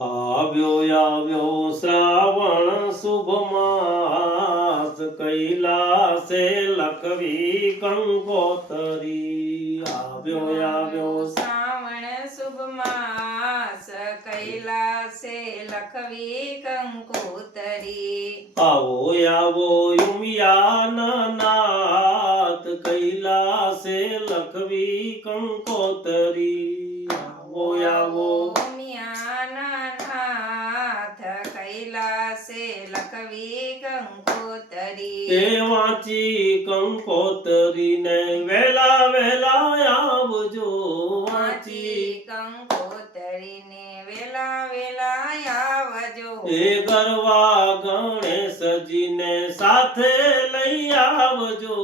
આવ્યો શ્રાવણ શુભ માસ કૈલાસે લખવી કંકોતરી આવ્યો શ્રાવણ શુભ માસ કૈલાસે લખવી કંકોતરી આવો યુમિયાના નાથ કૈલાસે લખવી કંકોતરી આવો ઉમિયાનાથ કૈલાસે લખવી કંકોતરી એ વાંચી કંકોતરીને વેલા વેલા આવજો વાંચી કંકોતરીને વેલા વેલા આવજો એ ગરવા ગણેશજીને સાથે લઈ આવજો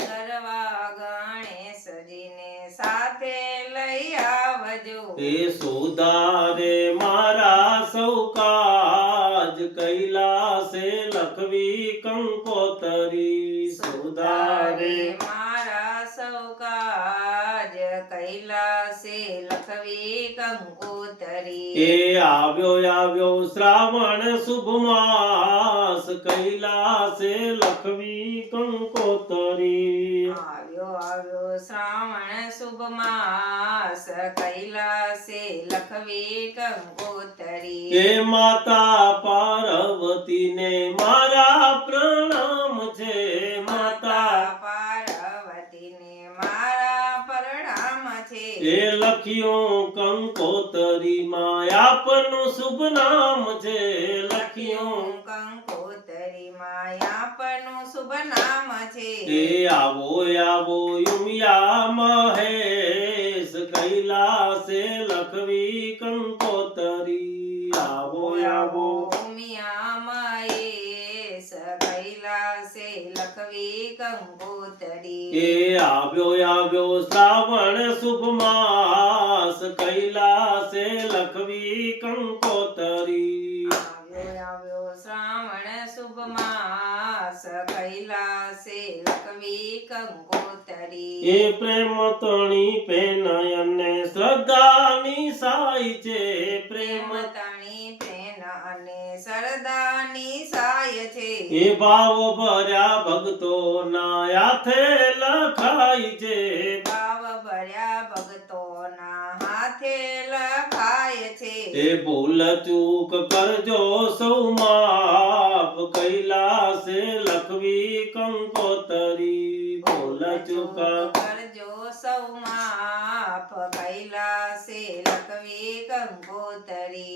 ગરવા ગણેશજીને સાથે લઈ આવજો એ સુધારે મારા સૌ કાજ કૈલાસે લખવી કંકોતરી સુધારે મારા સૌ કાજ કૈલાસે લખવી કંકોતરી એ આવ્યો શ્રાવણ શુભ માસ કૈલાસે લખવી કંકોતરી આવ્યો શ્રાવણ શુભ માસ કૈલાસે લખવી કંકોતરી એ માતા પાર્વતીને મારા પ્રણામ છે માતા પાર્વતીને મારા પ્રણામ છે એ લખ્યું કંકોતરીમાં આપનું શુભ નામ છે લખ્યું કંકોતરીમાં આપનું શુભ નામ છે એ આવો યુમિયા મહેશ કૈલાસે લખવી કંકોતરી આવો ઉમિયા મહેશ કૈલાસે લખવી કંકોતરી એ આવ્યો શ્રાવણ શુભ માસ કૈલાસે લખવી કંકોતરી આવ્યો શ્રાવણ શુભ માસ કૈલાસે લખવી કંકોતરી એ પ્રેમ તણી પેનયને શ્રદ્ધાની સાઈ છે પ્રેમ તણી પ્રેમ અને સરદાની સાય છે એ ભાવ ભર્યા ભક્તોના હાથે લખાય છે ભાવ ભર્યા ભક્તોના હાથે લખાય છે એ ભૂલ ચૂક કરજો સૌ માફ કૈલાસે લખવી કંકોતરી ભૂલ ચૂક કરજો સૌ માફ કૈલાસે લખવી કંકોતરી